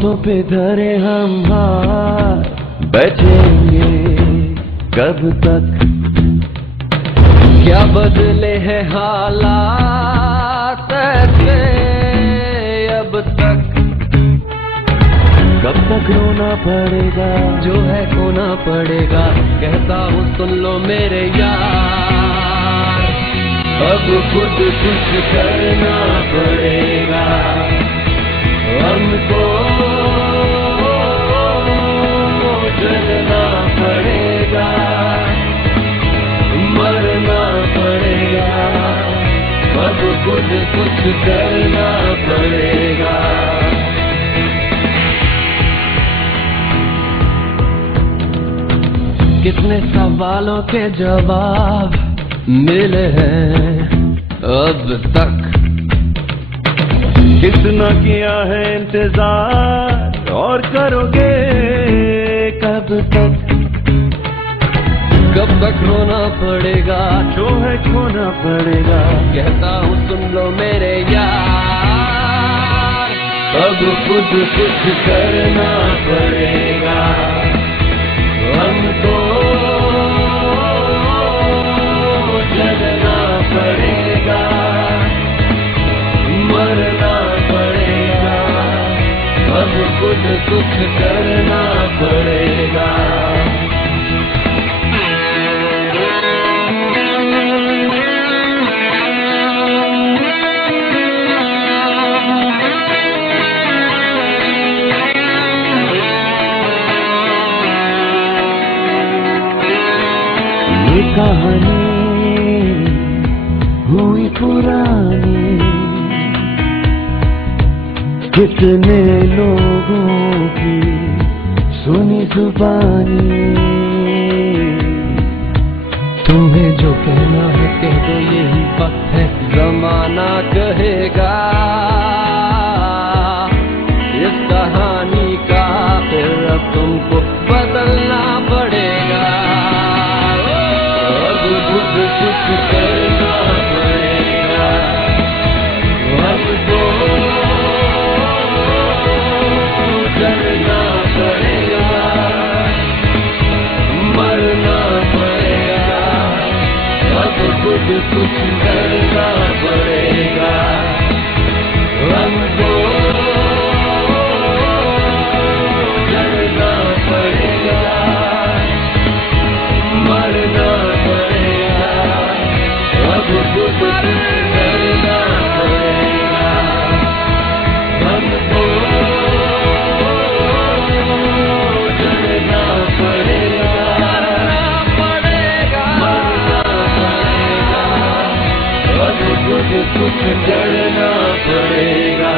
हाथों पे धरे हम हाथ बैठेंगे कब तक। क्या बदले हैं हालात ऐसे अब तक। कब तक रोना पड़ेगा जो है खोना पड़ेगा। कहता हूँ सुन लो मेरे यार, अब खुद कुछ करना पड़ेगा हमको। चलना पड़ेगा, मरना पड़ेगा, अब खुद कुछ करना पड़ेगा। कितने सवालों के जवाब मिले हैं अब तक। कितना किया है इंतजार और करोगे कब तक। कब तक रोना पड़ेगा जो है खोना पड़ेगा। कहता हूँ सुन लो मेरे यार, अब खुद कुछ करना पड़ेगा हमको। चलना पड़ेगा, मरना पड़ेगा, अब खुद कुछ करना पड़ेगा। ये कहानी हुई पुरानी, कितने लोगों की सुनी जुबानी। तुम्हें जो कहना है कह दो, यही वक्त है जमाना कहेगा। इस कहानी का फिर अब तुमको बदलना पड़ेगा। अब खुद कुछ करना पड़ेगा हमको। चलना पड़ेगा, मरना पड़ेगा, अब खुद कुछ करना पड़ेगा हमको। चलना पड़ेगा, मरना पड़ेगा, अब खुद कुछ करना पड़ेगा हमको। कुछ करना पड़ेगा।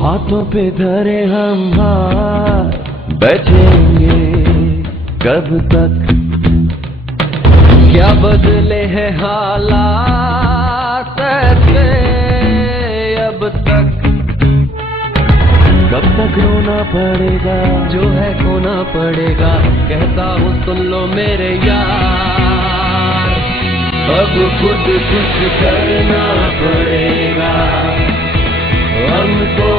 हाथों पे धरे हम हाथ बैठेंगे कब तक। क्या बदले हैं हालात ऐसे अब तक। कब तक रोना पड़ेगा जो है खोना पड़ेगा। कहता हूँ सुन लो मेरे यार, अब खुद कुछ करना पड़ेगा हमको।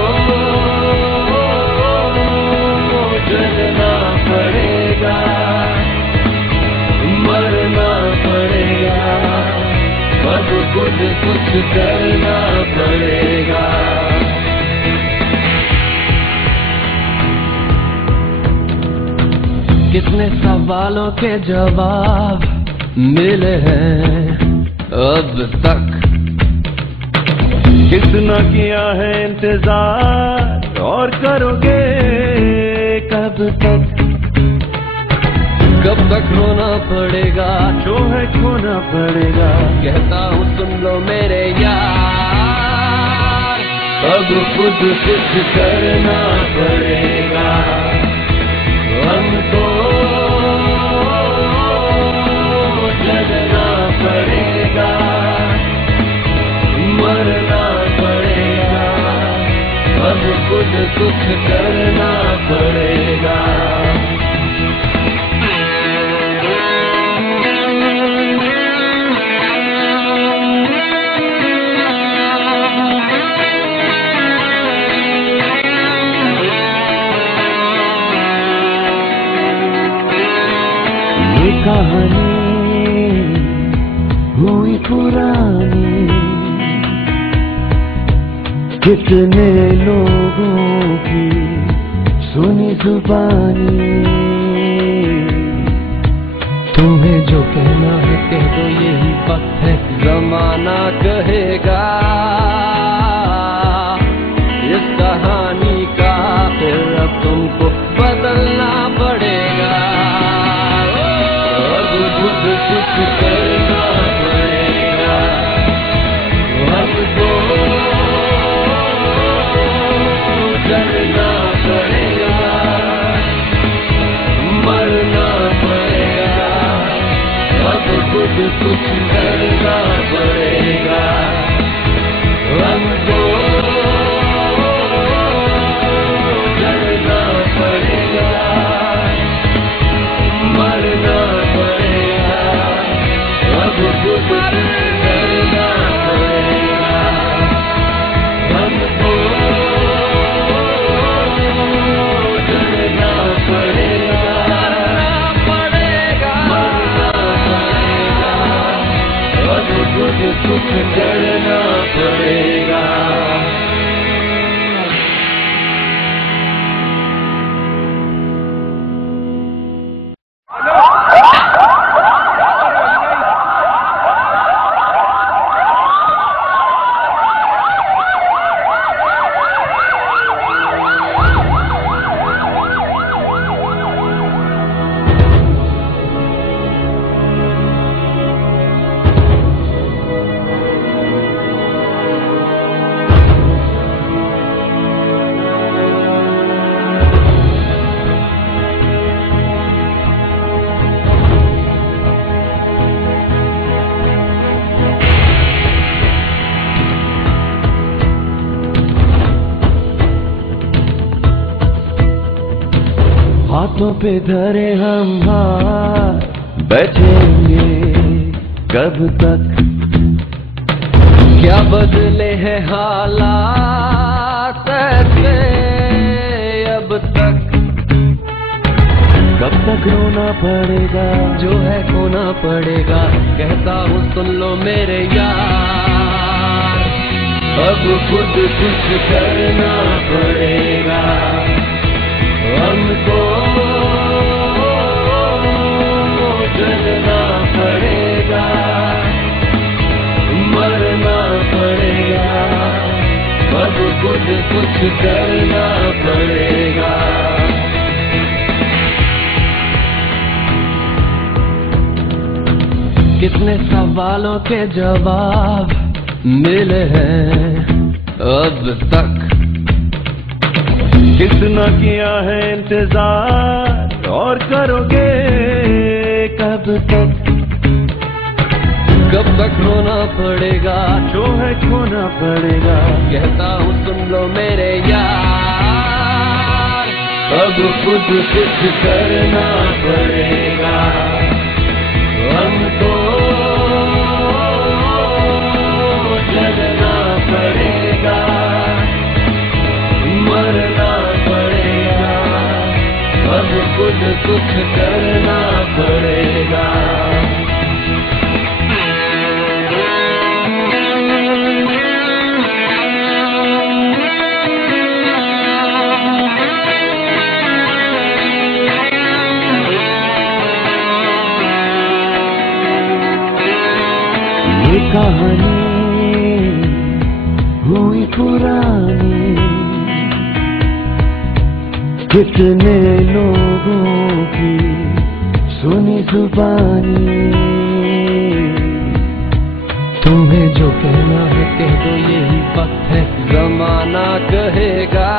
चलना पड़ेगा, मरना पड़ेगा, अब खुद कुछ करना पड़ेगा। कितने सवालों के जवाब मिले हैं अब तक। कितना किया है इंतजार और करोगे कब तक? कब तक रोना पड़ेगा जो है खोना पड़ेगा, कहता हूँ सुन लो मेरे यार, अब खुद कुछ करना पड़ेगा हमको, चलना पड़ेगा, मरना पड़ेगा, अब खुद कुछ करना पड़ेगा। ये कहानी हुई पुरानी, कितने लोगों की सुनी जुबानी, तुम्हें जो कहना है कह दो यही वक्त है, जमाना कहेगा इस कहानी का फिर अब तुमको बदलना पड़ेगा, अब कुछ करना पड़ेगा हमको, चलना पड़ेगा, मरना पड़ेगा, अब खुद कुछ करना पड़ेगा हमको, चलना पड़ेगा, मरना पड़ेगा, अब खुद कुछ करना पड़ेगा हमको, चलना पड़ेगा, मरना पड़ेगा, अब खुद कुछ करना पड़ेगा। हाथों पे धरे हम हाथ बैठेंगे कब तक, क्या बदले हैं हालात ऐसे अब तक, कब तक रोना पड़ेगा जो है खोना पड़ेगा, कहता हूँ सुन लो मेरे यार, अब खुद कुछ करना पड़ेगा हमको, चलना पड़ेगा, मरना पड़ेगा, अब खुद कुछ करना पड़ेगा। कितने सवालों के जवाब मिले हैं अब तक, कितना किया है इंतजार और करोगे कब तक? कब तक रोना पड़ेगा जो है खोना पड़ेगा, कहता हूँ सुन लो मेरे यार, अब खुद कुछ करना पड़ेगा हमको, चलना पड़ेगा, मरना पड़ेगा, अब खुद कुछ करना पड़ेगा। ये कहानी पुरानी, कितने लोगों की सुनी जुबानी। तुम्हें जो कहना है कह दो, यही वक्त है जमाना कहेगा।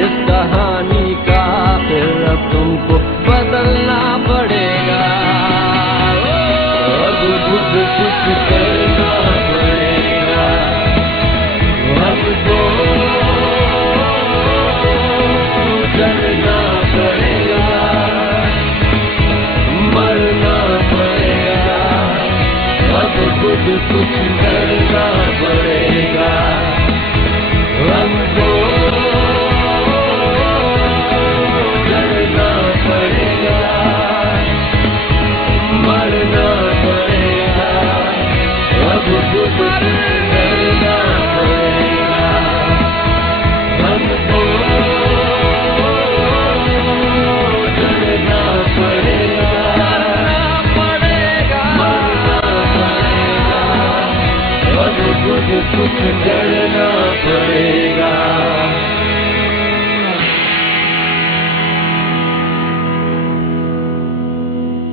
इस कहानी का फिर अब तुमको बदलना पड़ेगा। अब खुद कुछ करना पड़ेगा हमको, चलना पड़ेगा, मरना पड़ेगा। अब खुद कुछ करना पड़ेगा हमको, चलना पड़ेगा, मरना पड़ेगा। अब खुद कुछ करना पड़ेगा हमको, चलना पड़ेगा, मरना पड़ेगा। अब खुद कुछ करना